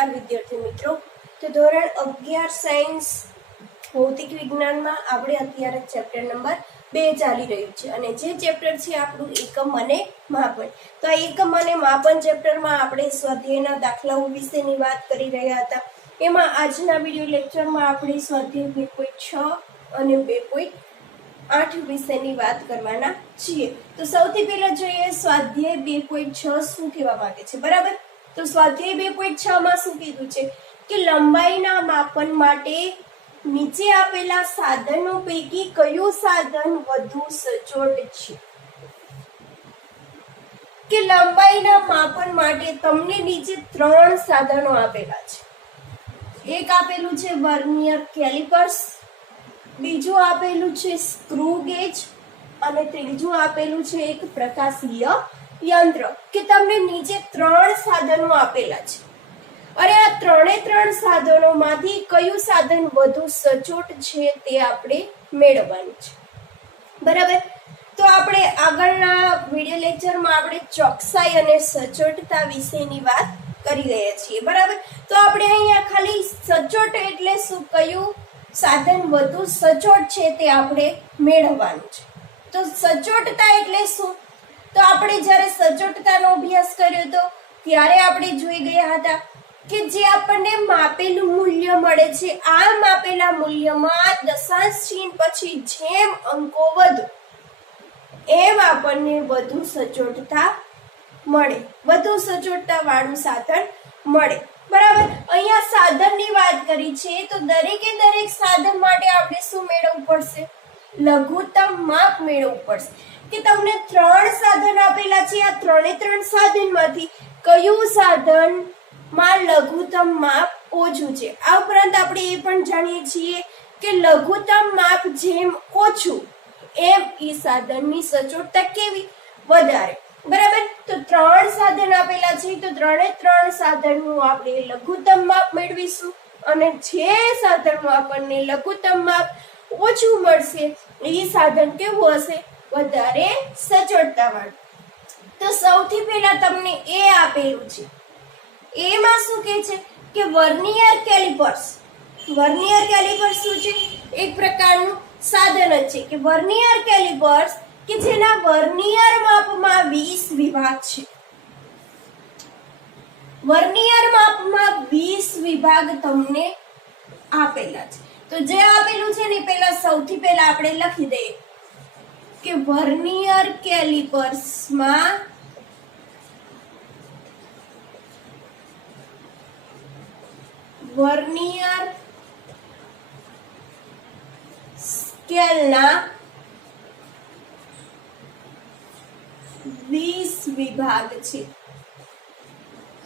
નમસ્કાર વિદ્યાર્થી મિત્રો। તો ધોરણ 11 સાયન્સ ભૌતિક વિજ્ઞાનમાં આપણે અત્યારે ચેપ્ટર નંબર 2 ચાલી રહ્યું છે અને જે ચેપ્ટર છે આપણું એકમ અને માપન। તો આ એકમ અને માપન ચેપ્ટરમાં આપણે સ્વાધ્યાયના દાખલાઓ વિશેની વાત કરી રહ્યા હતા। એમાં આજના વિડિયો લેક્ચરમાં આપણે સ્વાધ્યાય 2.6 અને 2.8 વિશેની વાત કરવાના છીએ। તો સૌથી પહેલા જોઈએ સ્વાધ્યાય 2.6 શું કહેવા માંગે છે, બરાબર। તો સ્વાધ્યાય 2.6 માં શું કીધું છે કે લંબાઈના માપન માટે નીચે આપેલા સાધનો પૈકી કયું સાધન વધુ સચોટ છે। કે લંબાઈના માપન માટે તમને નીચે 3 સાધનો આપેલા છે। એક આપેલું છે વર્નિયર કેલિપર્સ, બીજું આપેલું છે સ્ક્રૂ ગેજ અને ત્રીજું આપેલું છે એક પ્રકાશીય યંત્ર। કે તમને નીચે 3 સાધનો આપેલા છે અને આ ત્રણે સાધનોમાંથી કયું સાધન વધુ સચોટ છે તે આપણે મેળવવાનું છે, બરાબર। તો આપણે આગળના વિડિયો લેક્ચરમાં આપણે ચોકસાઈ અને સચોટતા વિશેની વાત કરી રહ્યા છીએ, બરાબર। તો આપણે અહીંયા ખાલી સચોટ એટલે શું, કયું સાધન વધુ સચોટ છે તે આપણે મેળવવાનું છે। તો સચોટતા એટલે શું, તો આપણે જ્યારે સચોટતાનો અભ્યાસ કર્યો તો ત્યારે આપણે જોઈ ગયા હતા કે જે આપણને માપેલું મૂલ્ય મળે છે, આ માપેલા મૂલ્યમાં દશાંશ ચિહ્ન પછી જેમ અંકો વધુ એમ આપણને વધુ સચોટતા મળે, વધુ સચોટતા વાળું સાધન મળે, બરાબર। અહીંયા સાધનની વાત કરી છે તો દરેકે દરેક સાધન માટે આપણે શું મેળવવું પડશે, લઘુત્તમ માપ મેળવવું પડશે। કે તમને 3 સાધન આપેલા છે, આ ત્રણે સાધનમાંથી કયું સાધન માં લઘુત્તમ માપ ઓછું છે। આ ઉપરાંત આપણે એ પણ જાણીએ છીએ કે લઘુત્તમ માપ જેમ ઓછું એમ એ સાધનની સચોટતા કેવી, વધારે, બરાબર। તો 3 સાધન આપેલા છે તો ત્રણે સાધનનું આપણે લઘુત્તમ માપ મેળવીશું અને જે સાધનનું આપણને લઘુત્તમ માપ ઓછું મળશે એ સાધન કેવું હશે, વધારે સચોટતા વાળું। તો સૌથી પહેલા તમને એ આપેલું છે, એમાં શું કહે છે કે વર્નિયર કેલિપર્સ। વર્નિયર કેલિપર્સ શું છે, એક પ્રકારનું સાધન જ છે કે વર્નિયર કેલિપર્સ કે જેના વર્નિયર માપમાં 20 વિભાગ છે। વર્નિયર માપમાં 20 વિભાગ તમને આપેલા છે। તો જે આપેલું છે ને પહેલા સૌથી પહેલા આપણે લખી દઈએ કે વર્નિયર કેલિપર્સમાં વર્નિયર સ્કેલના 20 વિભાગ છે।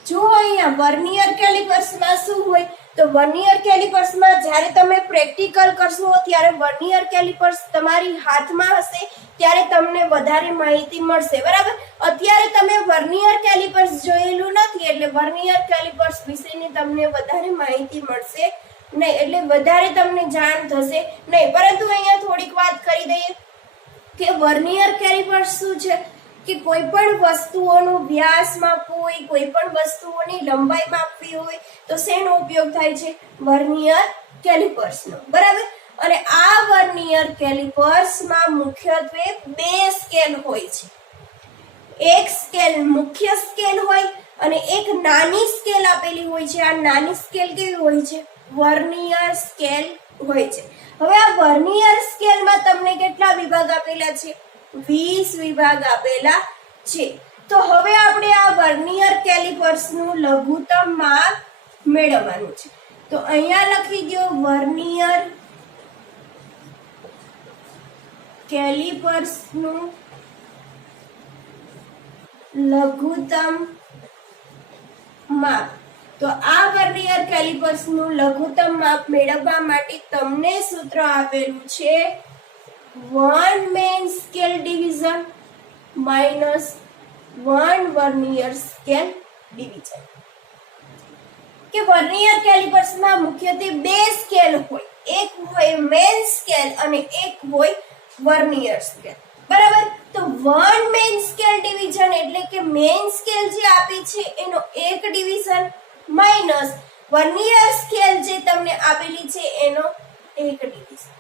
જો અહીંયા વર્નિયર કેલિપર્સમાં શું હોય તો વર્નિયર કેલિપર્સમાં જ્યારે તમે પ્રેક્ટિકલ કરશો ત્યારે વર્નિયર કેલિપર્સ તમારી હાથમાં હશે ત્યારે તમને વધારે માહિતી મળશે, બરાબર। અત્યારે તમે વર્નિયર કેલિપર્સ જોયેલું નથી એટલે વર્નિયર કેલિપર્સ વિશેની તમને વધારે માહિતી મળશે નહીં, એટલે વધારે તમને જાણ થશે નહીં। પરંતુ અહીંયા થોડીક વાત કરી દઈએ કે વર્નિયર કેલિપર્સ શું છે કે કોઈ પણ વસ્તુઓનો વ્યાસ માપવો હોય, કોઈ પણ વસ્તુઓની લંબાઈ માપવી હોય તો શેનો ઉપયોગ થાય છે, વર્નિયર કેલિપર્સનો, બરાબર। અને આ વર્નિયર કેલિપર્સમાં મુખ્યત્વે 2 સ્કેલ હોય છે। એક સ્કેલ મુખ્ય સ્કેલ હોય અને એક નાની સ્કેલ આપેલી હોય છે। આ નાની સ્કેલ કેવી હોય છે, વર્નિયર સ્કેલ હોય છે। હવે આ વર્નિયર સ્કેલમાં તમને કેટલા વિભાગ આપેલા છે, 20 વિભાગ આપેલા છે। તો હવે આપણે આ વર્નિયર કેલિપર્સનું લઘુત્તમ માપ મેળવવાનું છે। તો અહીંયા લખી દો વર્નિયર કેલિપર્સનું લઘુત્તમ માપ। તો આ વર્નિયર કેલિપર્સનું લઘુત્તમ માપ મેળવવા માટે તમને સૂત્ર આપેલું છે 1 main scale division minus 1 vernier scale division. કે વર્નિયર કેલિપર્સમાં મુખ્યત્વે 2 સ્કેલ હોય, એક હોય મેઇન સ્કેલ અને એક હોય વર્નિયર સ્કેલ, બરાબર। તો 1 મેઇન સ્કેલ ડિવિઝન એટલે કે મેઇન સ્કેલ જે આપી છે એનો એક ડિવિઝન માઇનસ વર્નિયર સ્કેલ જે તમને આપેલી છે એનો 1 ડિવિઝન.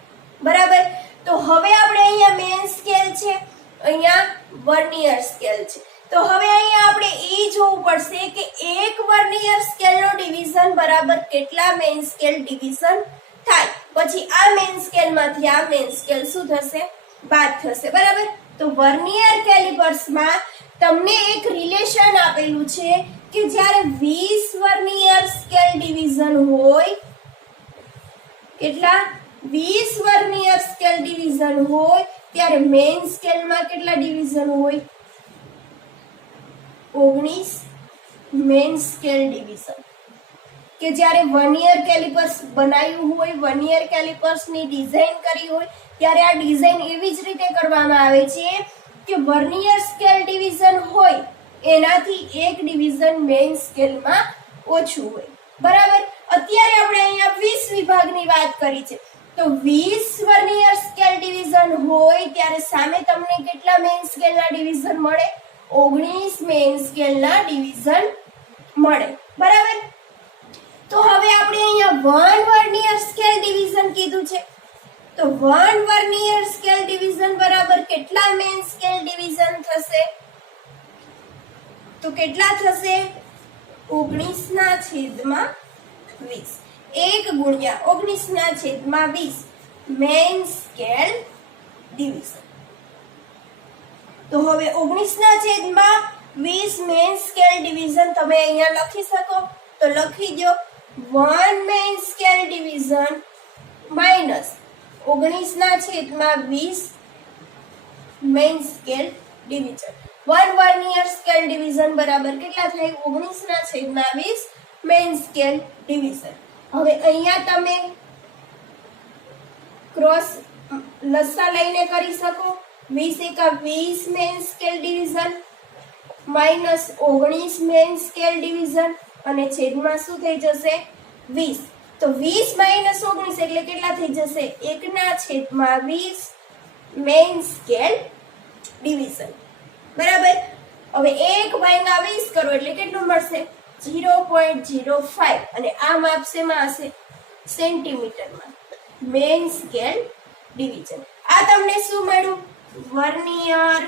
બરાબર. તો હવે આપણે અહીંયા મેઇન સ્કેલ છે, અહીંયા વર્નિયર સ્કેલ છે. તો હવે અહીંયા આપણે એ જોવું પડશે કે એક વર્નિયર સ્કેલનો ડિવિઝન બરાબર કેટલા મેઇન સ્કેલ ડિવિઝન થાય. પછી આ મેઇન સ્કેલમાંથી આ મેઇન સ્કેલ શું થશે? બાદ થશે. બરાબર. તો વર્નિયર કેલિપર્સમાં તમને એક રિલેશન આપેલું છે કે જ્યારે 20 વર્નિયર સ્કેલ ડિવિઝન હોય, કેટલા? 20 વર્નિયર સ્કેલ ડિવિઝન હોય ત્યારે મેઇન સ્કેલમાં કેટલા ડિવિઝન હોય? 19 મેઇન સ્કેલ ડિવિઝન. કે જ્યારે વર્નિયર કેલિપર્સ બનાવ્યું હોય, વર્નિયર કેલિપર્સની ડિઝાઇન કરી હોય ત્યારે આ ડિઝાઇન એવી જ રીતે કરવામાં આવે છે કે વર્નિયર સ્કેલ ડિવિઝન હોય એનાથી એક ડિવિઝન મેઇન સ્કેલમાં ઓછું હોય. બરાબર. અત્યારે આપણે અહીંયા 20 વિભાગની વાત કરી છે. તો 20 વર્નિયર સ્કેલ ડિવિઝન હોય ત્યારે સામે તમને કેટલા મેઇન સ્કેલના ડિવિઝન મળે? 19 મેઇન સ્કેલના ડિવિઝન મળે. બરાબર. તો હવે આપણે અહીંયા 1 વર્નિયર સ્કેલ ડિવિઝન કીધું છે. તો 1 વર્નિયર સ્કેલ ડિવિઝન બરાબર કેટલા મેઇન સ્કેલ ડિવિઝન થશે? તો કેટલા થશે? 19/20. 1 ગુણ્યા 19/20 મેઇન સ્કેલ ડિવિઝન. તો હવે 19/20 મેઇન સ્કેલ ડિવિઝન તમે અહીંયા લખી શકો. તો લખી દો 1 main scale division minus 19/20 main scale division. 1 vernier scale division બરાબર કેટલા થાય? 19/20 મેઇન સ્કેલ ડિવિઝન. હવે અહીંયા તમે ક્રોસ લસા લઈને કરી શકો. 20 × 20 main scale division minus 19 main scale division અને છેદમાં શું થઈ જશે? 20. તો 20 - 19 એટલે કેટલા થઈ જશે? 1/20 મેઇન સ્કેલ ડિવિઝન. બરાબર. હવે 1/20 કરો એટલે કેટલું મળશે? 0.05. અને આ માપ શેમાં હશે? સેન્ટીમીટરમાં. Main scale division. આ તમને શું મળ્યું? વર્નિયર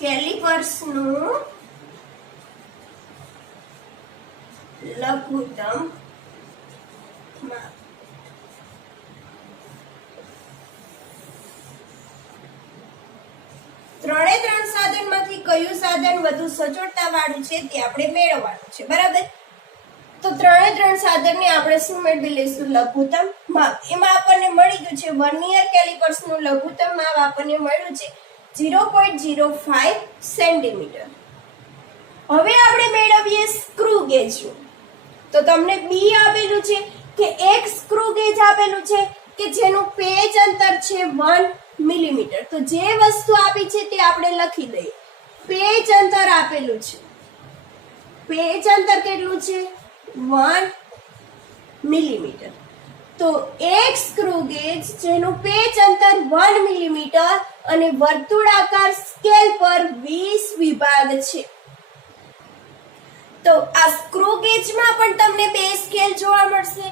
કેલિપર્સનું લઘુત્તમ માપ. ત્રણે ત્રણ સાધનમાંથી કયું સાધન વધુ સચોટતા વાળું છે તે આપણે મેળવવાનું છે. બરાબર. તો ત્રણે ત્રણ સાધનને આપણે શું મેળવી લઈશું? લઘુત્તમ માપ. એમાં આપણને મળી ગયું છે વર્નિયર કેલિપર્સનું લઘુત્તમ માપ આપણને મળ્યું છે 0.05 સેન્ટીમીટર. હવે આપણે મેળવીએ સ્ક્રૂ ગેજનું. તો તમને બી આપેલું છે કે એક સ્ક્રૂ ગેજ આપેલું છે કે જેનું પેચ અંતર છે 1 મિલીમીટર. તો જે વસ્તુ આપી છે તે આપણે લખી દઈએ. પેચ અંતર આપેલું છે. પેચ અંતર કેટલું છે? 1 મિલીમીટર. તો એક સ્ક્રૂ ગેજ જેનું પેચ અંતર 1 મિલીમીટર અને વર્તુળાકાર સ્કેલ પર 20 વિભાગ છે. તો આ સ્ક્રૂ ગેજમાં પણ તમને બે સ્કેલ જોવા મળશે.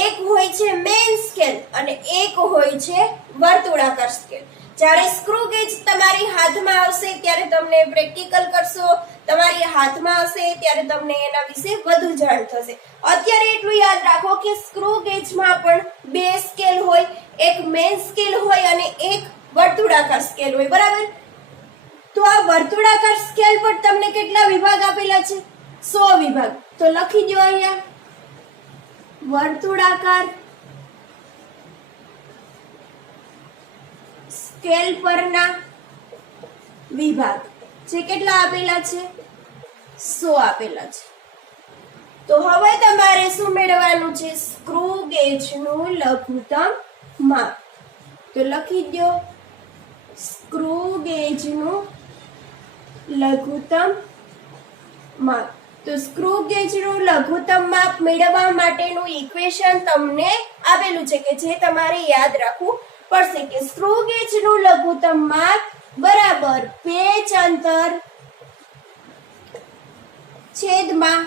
એક હોય છે મેઇન સ્કેલ અને એક હોય છે વર્તુળાકાર સ્કેલ. જ્યારે સ્ક્રૂ ગેજ તમારી હાથમાં આવશે ત્યારે તમને પ્રેક્ટિકલ કરશો, તમારી હાથમાં હશે ત્યારે તમને એના વિશે વધુ જાણ થશે. અત્યારે એટલું યાદ રાખો કે સ્ક્રૂ ગેજમાં પણ બે સ્કેલ હોય, એક મેઇન સ્કેલ હોય અને એક વર્તુળાકાર સ્કેલ હોય. બરાબર. તો આ વર્તુળાકાર સ્કેલ પર તમને કેટલા વિભાગ આપેલા છે? 100 વિભાગ. તો લખી દો અહીંયા વર્તુળાકાર સ્કેલ પરના વિભાગ જે કેટલા આપેલા છે? 100 આપેલા છે. તો હવે તમારે શું મેળવવાનું છે? સ્ક્રૂ ગેજનું લઘુત્તમ માપ. તો લખી દો સ્ક્રૂ ગેજનું લઘુત્તમ માપ. તો સ્ક્રૂ ગેજનું લઘુત્તમ માપ મેળવવા માટેનું ઇક્વેશન તમને આપેલું છે કે જે તમારે યાદ રાખવું પડશે કે સ્ક્રૂ ગેજનું લઘુત્તમ માપ બરાબર પેચ અંતર છેદમાં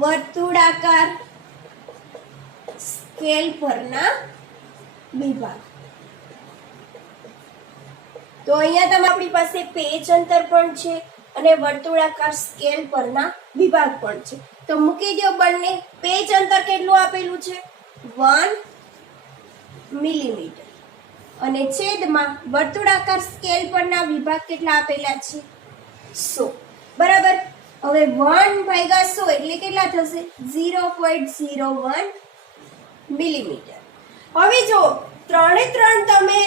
વર્તુળાકાર સ્કેલ પરના વિભાગ. તો અહીંયા તમે આપણી પાસે પેજ અંતર પણ છે અને વર્તુળાકાર સ્કેલ પરના વિભાગ પણ છે. તો મૂકી દો બંને. પેજ અંતર કેટલું આપેલું છે? 1 મિલીમીટર અને છેદમાં વર્તુળાકાર સ્કેલ પરના વિભાગ કેટલા આપેલા છે? 100. બરાબર. હવે 1 ભાગ્યા 100 એટલે કેટલા થશે? 0.01 મિલીમીટર. હવે જો 3 તમે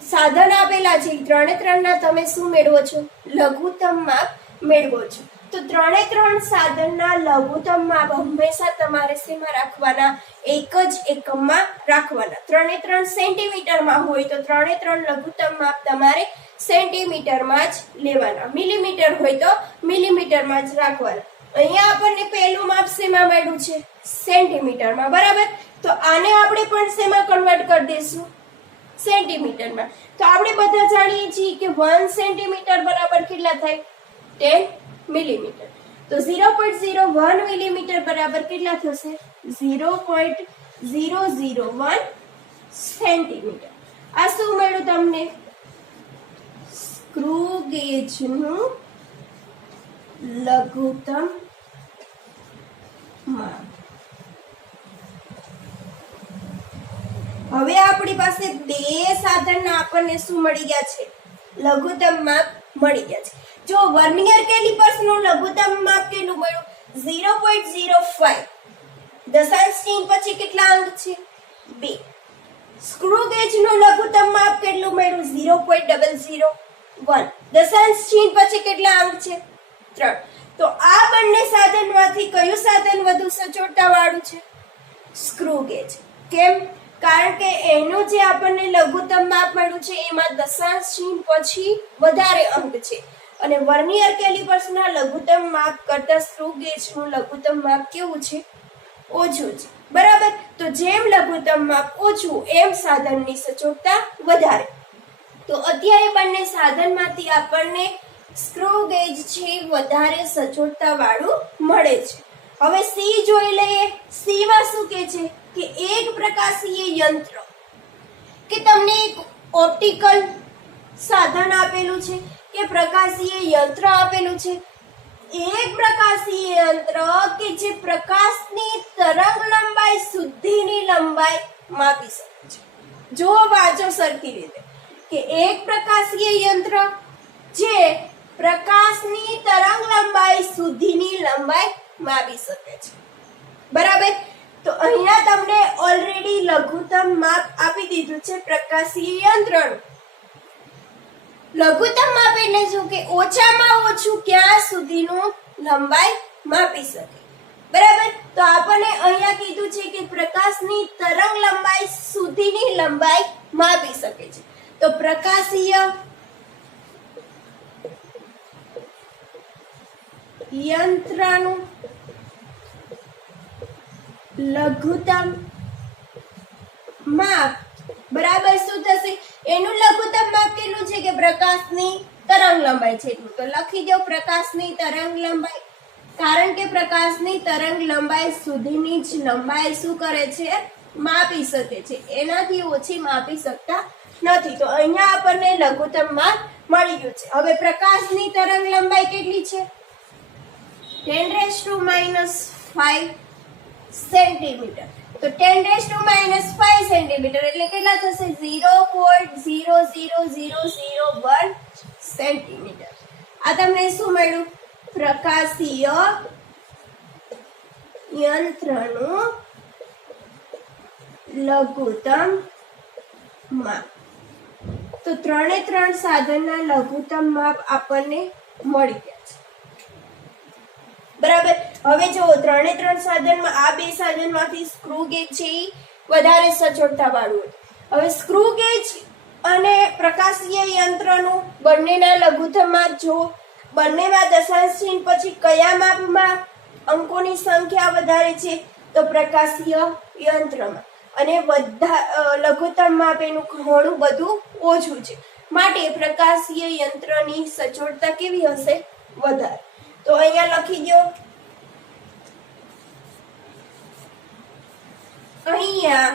સાધન આપેલા છે, 3 ના તમે શું મેળવો છો? લઘુત્તમ માપ મેળવો છો. તો 3 સાધનના લઘુત્તમ માપ હંમેશા તમારે શેમાં રાખવાના? એક જ એકમમાં રાખવાના. 3 સેન્ટીમીટરમાં હોય તો 3 લઘુત્તમ માપ તમારે સેન્ટીમીટરમાં જ લેવાના. મિલીમીટર હોય તો મિલીમીટરમાં જ રાખવાના. અહીંયા આપણને પહેલું માપ શેમાં મળ્યું છે? સેન્ટીમીટરમાં. બરાબર. તો આને આપણે પણ શેમાં કન્વર્ટ કરી દઈશું? સેન્ટીમીટરમાં. તો આપણે બધા જાણીએ છીએ કે 1 સેન્ટીમીટર બરાબર કેટલા થાય? 10 મિલીમીટર. તો 0.01 મિલીમીટર બરાબર કેટલા થશે? 0.001 સેન્ટીમીટર. આ શું મળ્યું તમને? સ્ક્રૂ ગેજનું લઘુત્તમ માપ. હવે આપણી પાસે બે સાધનના આપણને શું મળી ગયા છે? લઘુત્તમ માપ મળી ગયા છે. જો વર્નિયર કેલિપર્સનું લઘુત્તમ માપ કેટલું મળ્યું? 0.05. દશાંશ ચિહ્ન પછી કેટલા અંક છે? 2. સ્ક્રૂ ગેજનું લઘુત્તમ માપ કેટલું મળ્યું? 0.001. દશાંશ ચિહ્ન પછી કેટલા અંક છે? 3. તો આ બંને સાધનમાંથી કયું સાધન વધુ સચોટતા વાળું છે? Screw gauge. કેમ? કારણ કે એનું જે આપણને લઘુત્તમ માપ મળ્યું છે એમાં દશાંશ ચિહ્ન પછી વધારે અંક છે અને વર્નિયર કેલિપર્સના લઘુત્તમ માપ કરતા સ્ક્રૂ ગેજનું લઘુત્તમ માપ કેવું છે? ઓછું છે. બરાબર. તો જેમ લઘુત્તમ માપ ઓછું એમ સાધનની સચોટતા વધારે. તો અત્યારે બંને સાધનમાંથી આપણને સ્ક્રૂ ગેજ છે વધારે સચોટતા વાળું મળે છે. હવે સી જોઈ લઈએ. સી માં શું કે છે કે એક પ્રકાશીય યંત્ર, કે તમને એક ઓપ્ટિકલ સાધન આપેલું છે કે પ્રકાશીય યંત્ર આપેલું છે. એક પ્રકાશીય યંત્ર કે જે પ્રકાશની તરંગ લંબાઈ સુધીની લંબાઈ માપી શકે છે. જો વાંચો સરખી રીતે કે એક પ્રકાશીય યંત્ર જે પ્રકાશની તરંગ લંબાઈ સુધીની લંબાઈ માપી શકે છે. બરાબર. તો અહીંયા તમને ઓલરેડી લઘુત્તમ માપ આપી દીધું છે પ્રકાશીય યંત્રનું. લઘુત્તમ માપ એટલે શું કે ઓછામાં ઓછું ક્યાં સુધીનું લંબાઈ માપી શકે. બરાબર. તો આપણને અહીંયા કીધું છે કે પ્રકાશની તરંગ લંબાઈ સુધીની લંબાઈ માપી શકે છે. તો પ્રકાશીય યંત્રનું લઘુત્તમ માપ બરાબર શું થશે? એનું લઘુત્તમ માપ કેટલું છે કે પ્રકાશની તરંગ લંબાઈ છે એટલું. તો લખી દો પ્રકાશની તરંગ લંબાઈ. કારણ કે પ્રકાશની તરંગ લંબાઈ સુધીની જ લંબાઈ શું કરે છે? માપી શકે છે. એનાથી ઓછી માપી શકતા નથી. તો અહીંયા આપણને લઘુત્તમ માપ મળી ગયું છે. હવે પ્રકાશની તરંગ લંબાઈ કેટલી છે? 10⁻⁵ સેન્ટીમીટર. તો 10⁻⁵ સેન્ટીમીટર એટલે કેટલા થશે? 0.00001 સેન્ટીમીટર. આ તમને શું મળ્યું? પ્રકાશીય યંત્રનું લઘુત્તમ માપ. તો 3 સાધનના લઘુત્તમ માપ આપણને મળી ગયા છે. બરાબર. હવે જો 3 સાધનમાં આ બે સાધનમાંથી સ્ક્રૂ ગેજ છે એ વધારે સચોટતા વાળું હતું. હવે સ્ક્રૂ ગેજ અને પ્રકાશીય યંત્રનું બંનેના લઘુત્તમ માપ જો બંનેમાં દશાંશ ચિહ્ન પછી કયા માપમાં અંકોની સંખ્યા વધારે છે? તો પ્રકાશીય યંત્રમાં. અને લઘુત્તમ માપ એનું ઘણું બધું ઓછું છે. માટે પ્રકાશીય યંત્રની સચોટતા કેવી હશે? વધારે. તો અહીંયા લખી દો, અહીંયા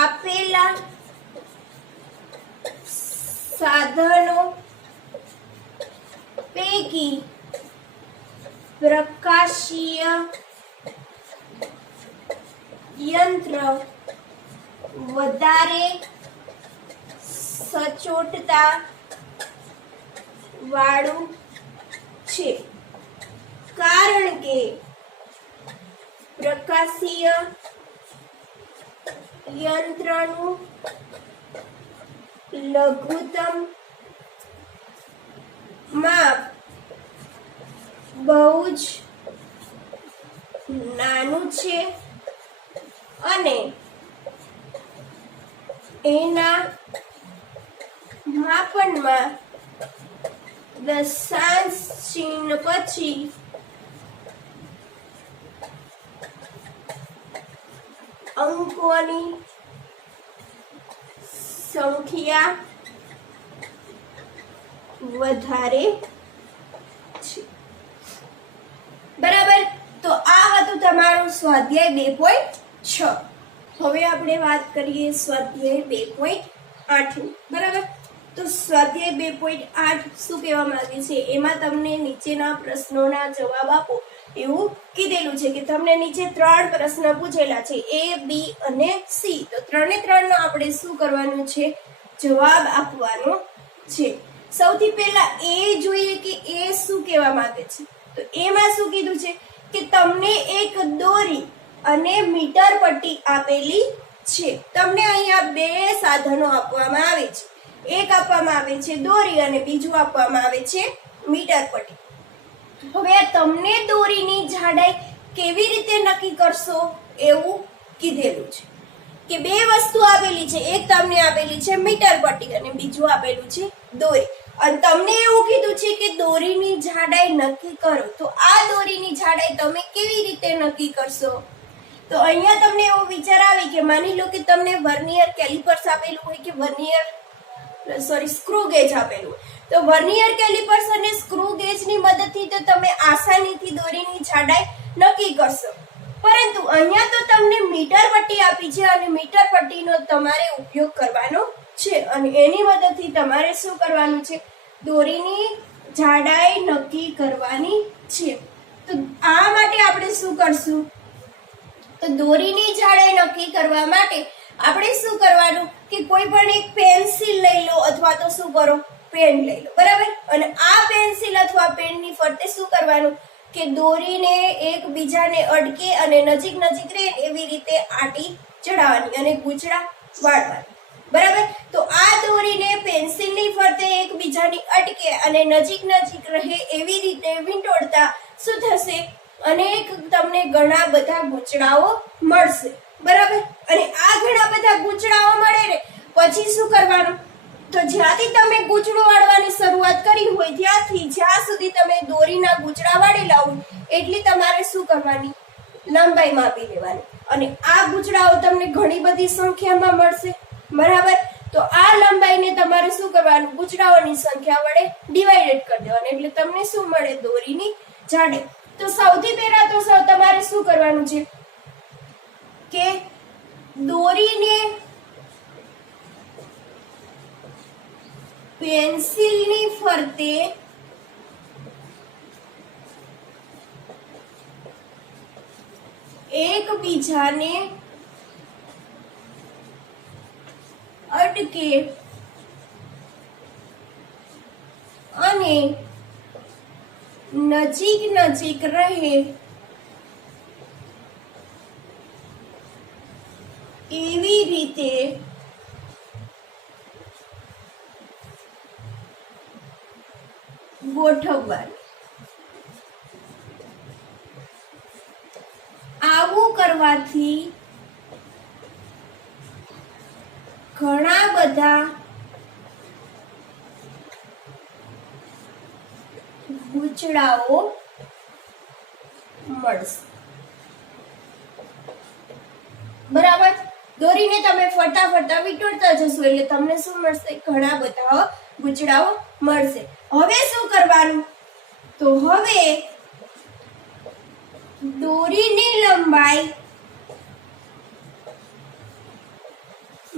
આપેલા સાધનો પૈકી પ્રકાશીય યંત્ર વધારે સચોટતા વાળું છે, કારણ કે પ્રકાશીય યંત્રનું લઘુત્તમ માપ બહુ જ નાનું છે અને એના માપનમાં દશાંશ ચિહ્ન પછી અંકોની સંખ્યા વધારે છે. બરાબર. તો આ હતું તમારું સ્વાધ્યાય 2.6. હવે આપણે વાત કરીએ સ્વાધ્યાય 2.8 ની. બરાબર. તો સ્વાધ્યાય 2.8 શું કહેવા માંગે છે, એમાં તમને નીચેના પ્રશ્નોના જવાબ આપો એવું કીધેલું છે કે તમને નીચે 3 પ્રશ્ન પૂછેલા છે, A, B અને C. તો 3 નો આપણે શું કરવાનું છે, જવાબ આપવાનો છે. સૌથી પહેલા એ જોઈએ કે એ શું કહેવા માંગે છે. તો એમાં શું કીધું છે કે તમને એક દોરી અને મીટર પટ્ટી આપેલી છે. તમને અહીંયા 2 સાધનો આપવામાં આવે છે. એક આપવામાં આવે છે દોરી અને બીજું આપવામાં આવે છે મીટર પટ્ટી. હવે તમને દોરીની જાડાઈ કેવી રીતે નક્કી કરશો એવું કીધેલું છે કે 2 વસ્તુ આપેલી છે, એક તમને આપેલી છે મીટર પટ્ટી અને બીજું આપેલું છે દોરી. અને તમને એવું કીધું છે કે દોરીની જાડાઈ નક્કી કરો. તો આ દોરીની જાડાઈ તમે કેવી રીતે નક્કી કરશો? તો અહીંયા તમને એવો વિચાર આવે કે માની લો કે તમને વર્નિયર કેલિપર્સ આપેલું હોય કે સ્ક્રૂ ગેજ આપેલું હોય. તો વર્નિયર કેલિપર્સ અને સ્ક્રૂ ગેજની મદદથી તો તમે આસાનીથી દોરીની જાડાઈ નક્કી કરશો, પરંતુ અહીંયા તો તમને મીટર પટ્ટી આપી છે અને મીટર પટ્ટીનો તમારે ઉપયોગ કરવાનો છે અને એની મદદથી તમારે શું કરવાનું છે, દોરીની જાડાઈ નક્કી કરવાની છે. તો આ માટે આપણે શું કરશું, તો દોરીની જાડાઈ નક્કી કરવા માટે આપણે શું કરવાનું કે કોઈ પણ એક પેન્સિલ લઈ લો અથવા તો શું કરો, પેન લઈ લો. બરાબર. અને આ પેન્સિલ અથવા પેનની ફરતે શું કરવાનું કે દોરીને એકબીજાને અડકે અને નજીક નજીક રહે એવી રીતે આટી ચડાવવાની અને ગૂંચળા વાળવાની. બરાબર. તો આ દોરીને પેન્સિલની ફરતે એકબીજાની અટકે અને નજીક નજીક રહે એવી રીતે વીંટોળતા શું થશે, અનેક તમને ઘણા બધા ગૂંચળાઓ મળશે. બરાબર. અને આ ઘણા બધા ગૂંચળાઓ મળે ને પછી શું કરવાનું, તો જ્યાંથી તમે ગૂંચળો વાળવાની શરૂઆત કરી હોય ત્યાંથી જ્યાં સુધી તમે દોરીના ગૂંચળા વાળેલા હોય એટલી તમારે શું કરવાની, લંબાઈ માપી લેવાની. અને આ ગૂંચળાઓ તમને ઘણી બધી સંખ્યામાં મળશે. બરાબર. તો આ લંબાઈને તમારે શું કરવાનું, ગૂંચળાઓની સંખ્યા વડે ડિવાઇડેડ કરી દેવાની, એટલે તમને શું મળે, દોરીની જાડાઈ. તો સૌથી પહેલા તો તમારે શું કરવાનું છે કે દોરીને પેન્સિલની ફરતે એકબીજાને અટકે અને નજીક નજીક રહે એવી રીતે ગોઠવવાની. આવું કરવાથી ઘણા બધા ગૂંચળાઓ મળશે. બરાબર. દોરીને તમે ફરતા ફરતા વીંટોળતા જશો એટલે તમને શું મળશે, ઘણા બધા ગૂંચળાઓ મળશે. હવે શું કરવાનું? તો હવે દોરીની લંબાઈ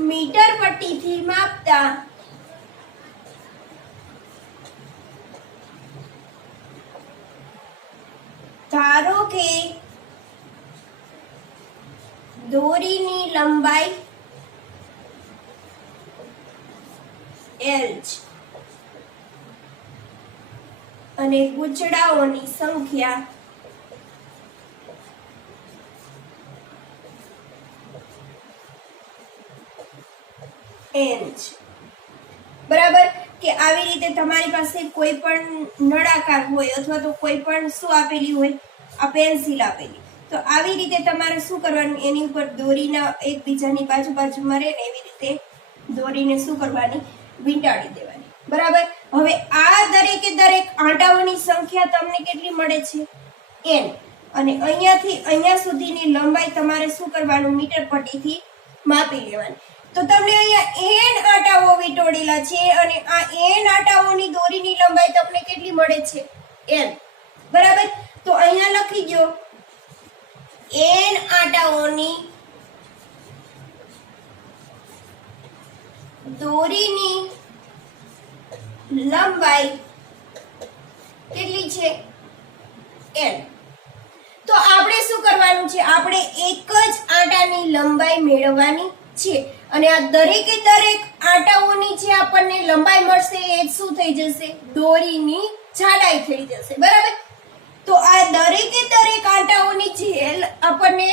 મીટર પટ્ટીથી માપતા ધારો કે દોરીની લંબાઈ L છે અને ગૂંચળાઓની સંખ્યા N છે. બરાબર કે આવી રીતે તમારી પાસે કોઈ પણ નળાકાર હોય અથવા તો કોઈ પણ શું આપેલી હોય, આ પેન્સિલ આપેલી, તો આવી રીતે તમારે શું કરવાનું, એની ઉપર દોરીના એકબીજાની બાજુમાં રહે ને એવી રીતે દોરીને શું કરવાની, વીંટાળી દેવાની. બરાબર. હવે આ દરેકે દરેક આંટાઓની સંખ્યા તમને કેટલી મળે છે? N. અને અહીંયાથી અહીંયા સુધીની લંબાઈ તમારે શું કરવાનું, મીટર પટ્ટીથી માપી લેવાની. તો તમને અહીંયા n આંટાઓ વીંટોળેલા છે અને આ n આંટાઓની દોરીની લંબાઈ તમને કેટલી મળે છે? n. બરાબર. તો અહીંયા લખી દો n આંટાઓની દોરીની લંબાઈ કેટલી છે? n. તો આપણે શું કરવાનું છે, આપણે એક જ આંટાની લંબાઈ મેળવવાની છે અને આ દરેકે દરેક આંટાઓની જે આપણને લંબાઈ મળશે એ શું થઈ જશે, દોરીની જાડાઈ થઈ જશે. બરાબર. તો આ દરેકે દરેક આંટાઓની જે આપણને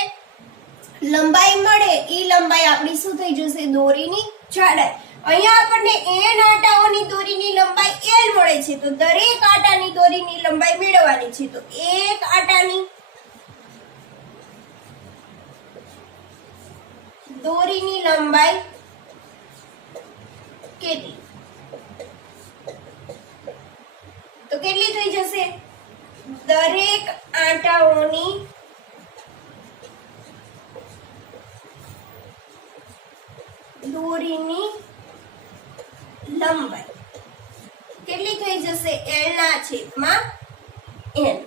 લંબાઈ મળે એ લંબાઈ આપણી શું થઈ જશે, દોરીની જાડાઈ. અહીંયા આપણને n આંટાઓની દોરીની લંબાઈ L મળે છે, તો દરેક આંટાની દોરીની લંબાઈ મેળવવાની છે. તો એક આંટાની દોરીની લંબાઈ કેટલી? તો કેટલી થઈ જશે? દરેક આંટાઓની દોરીની લંબાઈ કેટલી થઈ જશે? L ના છેદમાં n.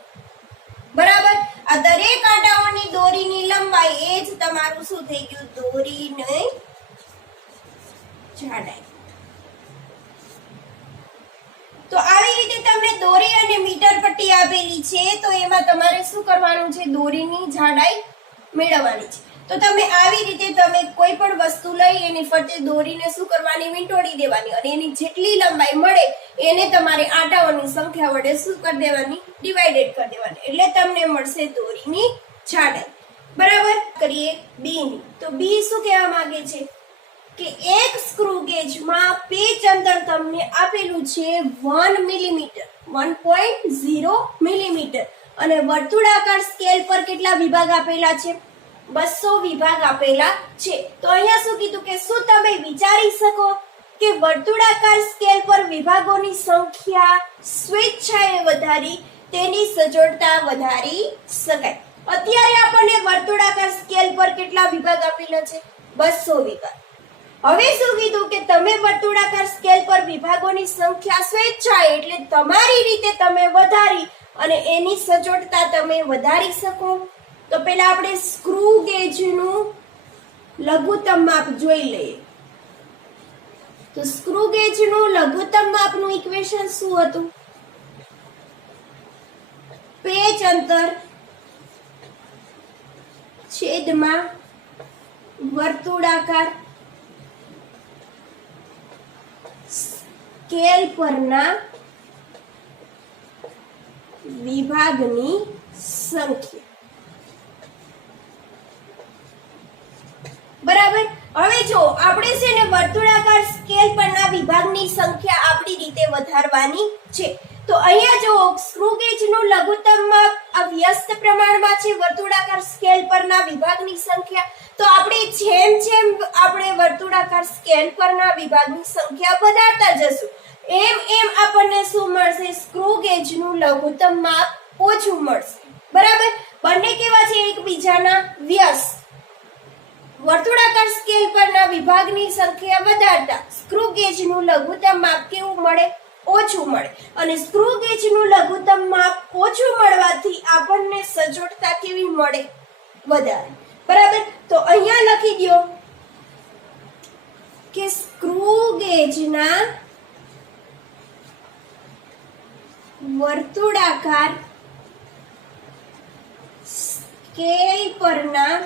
બરાબર. આ દરેક આંટાઓની દોરીની લંબાઈ એ જ તમારું શું થઈ ગયું, દોરીની જાડાઈ. તો આવી રીતે તમને દોરી અને મીટર પટ્ટી આપેલી છે, તો એમાં તમારે શું કરવાનું છે, દોરીની જાડાઈ મેળવવાની છે. તો તમે આવી રીતે તમે કોઈ પણ વસ્તુ લઈ એની ફરતે દોરીને શું કરવાની, વીંટોળી દેવાની અને એની જેટલી લંબાઈ મળે એને તમારે આંટાઓની સંખ્યા વડે શું કરી દેવાની, ડિવાઇડેડ કરી દેવાની, એટલે તમને મળશે દોરીની જાડાઈ. બરાબર. કરીએ બી ની. તો બી શું કહેવા માંગે છે કે એક સ્ક્રૂ ગેજમાં પેચ અંતર તમને આપેલું છે 1 મિલીમીટર, 1.0 મિલીમીટર અને વર્તુળાકાર સ્કેલ પર કેટલા વિભાગ આપેલા છે, 200 વિભાગ આપેલા છે. તો અહીંયા શું કીધું કે શું તમે વિચારી શકો કે વર્તુળાકાર સ્કેલ પર વિભાગોની સંખ્યા સ્વેચ્છાએ વધારી તેની સચોટતા વધારી શકાય. અત્યારે આપણને વર્તુળાકાર સ્કેલ પર કેટલા વિભાગ આપેલા છે, 200 વિભાગ. હવે શું કીધું કે તમે વર્તુળાકાર સ્કેલ પર વિભાગોની સંખ્યા સ્વેચ્છાએ એટલે તમારી રીતે તમે વધારી અને એની સચોટતા તમે વધારી શકો. તો પહેલા આપણે સ્ક્રૂ ગેજનું લઘુત્તમ માપ જોઈ લઈએ. તો સ્ક્રૂ ગેજનું લઘુત્તમ માપનું ઇક્વેશન શું હતું, પેચ અંતર છેદમાં વર્તુળાકાર સ્કેલ પરના વિભાગની સંખ્યા. બરાબર. હવે જો આપણે છે ને વર્તુળાકાર સ્કેલ પરના વિભાગની સંખ્યા આપણી રીતે વધારવાની છે. તો અહીંયા જો સ્ક્રૂ ગેજનું લઘુત્તમ માપ આ વ્યસ્ત પ્રમાણમાં છે વર્તુળાકાર સ્કેલ પરના વિભાગની સંખ્યા. તો આપણે જેમ જેમ આપણે વર્તુળાકાર સ્કેલ પરના વિભાગની સંખ્યા વધારતા જશું એમ એમ આપણને શું મળશે, સ્ક્રૂ ગેજનું લઘુત્તમ માપ ઓછું મળશે. બરાબર. બંને કેવા છે, એકબીજાના વ્યસ્ત. વર્તુળાકાર સ્કેલ પરના વિભાગની સંખ્યા વધારતા સ્ક્રૂ ગેજનું લઘુત્તમ માપ કેવું મળે? ઓછું મળે. અને સ્ક્રૂ ગેજનું લઘુત્તમ માપ ઓછું મળવાથી આપણને સચોટતા કેવી મળે? વધારે. બરાબર. તો અહીંયા લખી દો કે સ્ક્રૂ ગેજના વર્તુળાકાર સ્કેલ પરના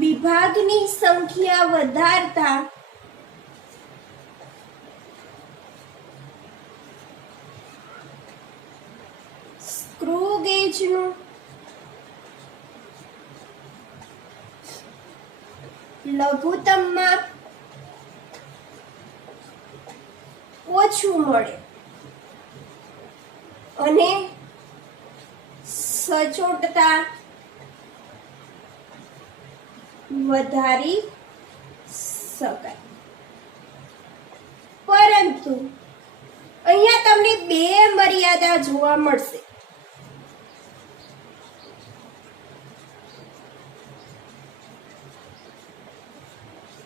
વિભાગની સંખ્યા વધારતા સ્ક્રૂ ગેજનું લઘુત્તમ માપ ઓછું મળે અને સચોટતા વધારી શકાય. પરંતુ અહીંયા તમને બે મર્યાદા જોવા મળશે.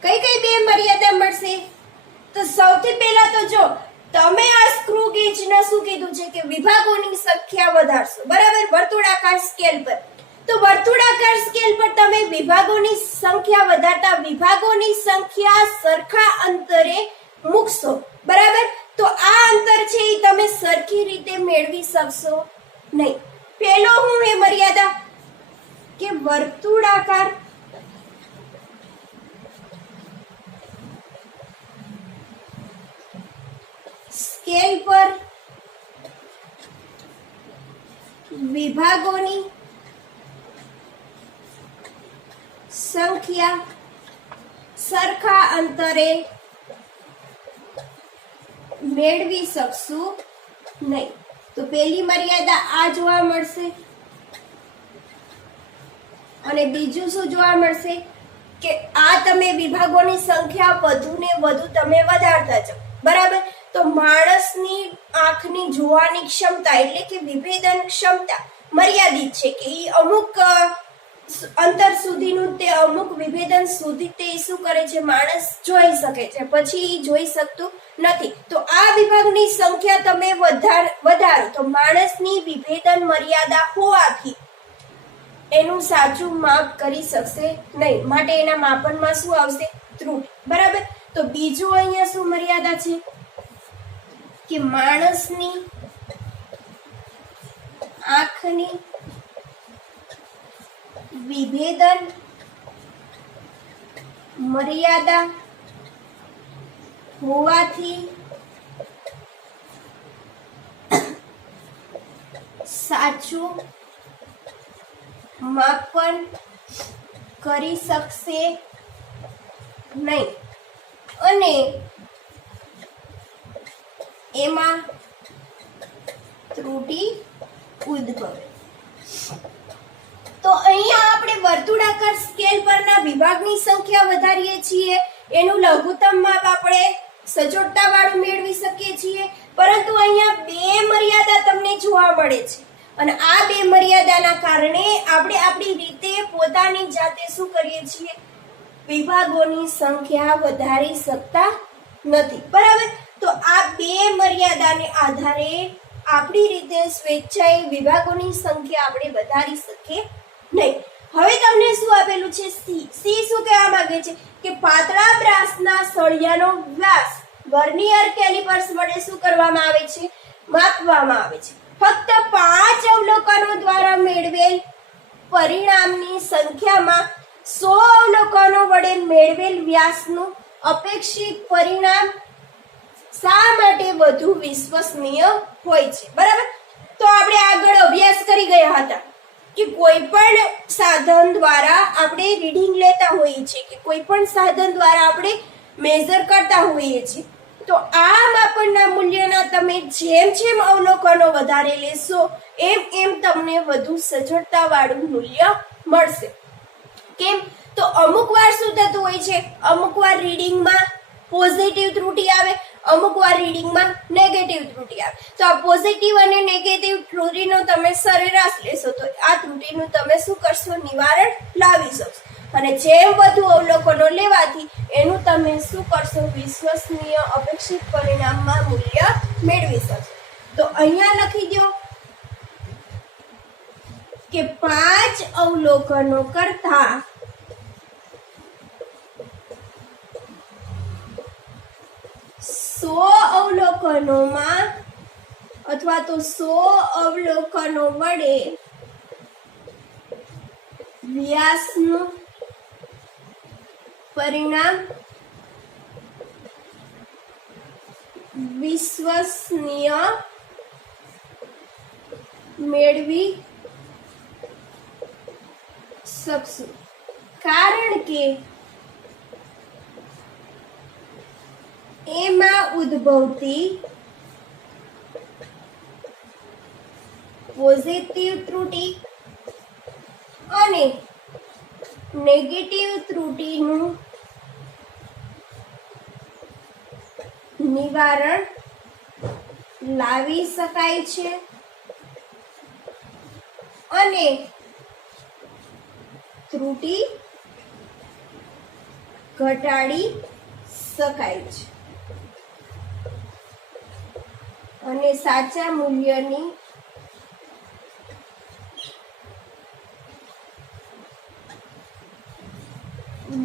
કઈ કઈ બે મર્યાદા મળશે? તો સૌથી પહેલા તો જો તમે આ સ્ક્રૂ ગેજને શું કીધું છે કે વિભાગોની સંખ્યા વધારશો. બરાબર. વર્તુળાકાર સ્કેલ પર. તો વર્તુળાકાર સ્કેલ પર તમે વિભાગોની સંખ્યા વધારતા વિભાગોની સંખ્યા સરખા અંતરે મૂકશો. બરાબર. તો આ અંતર છે એ તમે સરખી રીતે મેળવી શકશો નહીં. પહેલો હું એ મર્યાદા કે વર્તુળાકાર સ્કેલ પર વિભાગોની સંખ્યા સરખા અંતરે મેળવી શકશું નહીં. તો પહેલી મર્યાદા આ જોવા મળશે અને બીજું શું જોવા મળશે કે આ તમે વિભાગોની સંખ્યા વધુ ને વધુ તમે વધારતા જાઓ. બરાબર. તો માણસની આંખની જોવાની ક્ષમતા એટલે કે વિભેદન ક્ષમતા મર્યાદિત છે કે એ અમુક અંતર સુધીનું તે અમુક વિભેદન સુધી તે શું કરે છે? માણસ જોઈ શકે છે, પછી જોઈ શકતું નથી. તો આ વિભાગની સંખ્યા તમે વધારો તો માણસની વિભેદન મર્યાદા હોવાથી એનું સાચું માપ કરી શકશે નહીં. માટે એના માપનમાં શું આવશે? ત્રુટિ. બરાબર. તો બીજું અહીંયા શું મર્યાદા છે કે માણસની આંખની વિભેદન મર્યાદા હોવાથી સાચું માપન કરી શકશે નહીં અને એમાં ત્રુટિ ઉદ્ભવે. તો અહીંયા આપણે વર્તુળાકાર સ્કેલ પરના વિભાગની સંખ્યા વધારીએ છીએ, એનું લઘુત્તમ માપ આપણે સચોટતા વાળું મેળવી શકીએ છીએ. પરંતુ અહીંયા બે મર્યાદા તમને જોવા મળે છે અને આ બે મર્યાદાના કારણે આપણે આપણી રીતે પોતાની જાતે શું કરીએ છીએ? વિભાગોની સંખ્યા વધારી શકતા નથી. બરાબર. તો આ બે મર્યાદાને આધારે આપણી રીતે સ્વેચ્છાએ વિભાગોની સંખ્યા આપણે વધારી શકીએ નહીં. હવે તમને શું આપેલું છે? સી શું કહેવા માંગે છે કે પાતળા બ્રાસના સળિયાનો વ્યાસ વર્નિયર કેલિપર્સ વડે શું કરવામાં આવે છે? માપવામાં આવે છે. ફક્ત 5 અવલોકનો દ્વારા મેળવેલ પરિણામની સંખ્યામાં 100 અવલોકનો વડે મેળવેલ વ્યાસનું અપેક્ષિત પરિણામ શા માટે વધુ વિશ્વસનીય હોય છે? બરાબર. તો આપણે આગળ અભ્યાસ કરી ગયા હતા કે કોઈ પણ સાધન દ્વારા આપણે રીડિંગ લેતા હોઈએ છીએ કે કોઈ પણ સાધન દ્વારા આપણે મેઝર કરતા હોઈએ છીએ. તો આ માપનના મૂલ્યના તમે જેમ જેમ અવલોકનો વધારે લેશો એમ એમ તમને વધુ સચોટતા વાળું મૂલ્ય મળશે. કેમ? તો અમુક વાર શું થતું હોય છે? અમુક વાર રીડિંગમાં પોઝિટિવ ત્રુટિ આવે, અમુક વાર રીડિંગમાં નેગેટિવ ત્રુટી આવે. તો આ પોઝિટિવ અને નેગેટિવ ત્રુટીનો તમે સરેરાશ લેશો તો આ ત્રુટીનું તમે શું કરશો? નિવારણ લાવી શકશો. અને જેમ વધુ અવલોકનો લેવાથી એનું તમે શું કરશો? વિશ્વસનીય અપેક્ષિત પરિણામમાં મૂલ્ય મેળવી શકશો. તો અહીંયા લખી દો કે 5 અવલોકનો કરતા 100 અવલોકનોમાં અથવા તો 100 અવલોકનો વડે વ્યાસનું પરિણામ વિશ્વસનીય મેળવી શકશું. કારણ કે એમાં ઉદ્ભવતી પોઝિટિવ ત્રુટી અને નેગેટિવ ત્રુટીનું નિવારણ લાવી શકાય છે અને ત્રુટી ઘટાડી શકાય છે અને સાચા મૂલ્યની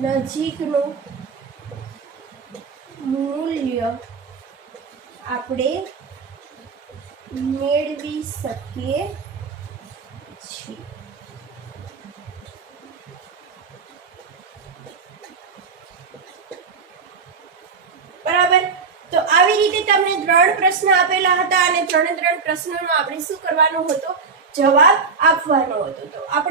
નજીકનું મૂલ્ય આપણે મેળવી શકીએ છીએ. બરાબર. તો આવી રીતે તમને 3 પ્રશ્ન આપેલા હતા અને 3 પ્રશ્નોનો આપણે શું કરવાનો હતો? જવાબ આપવાનો હતો. તો આપણે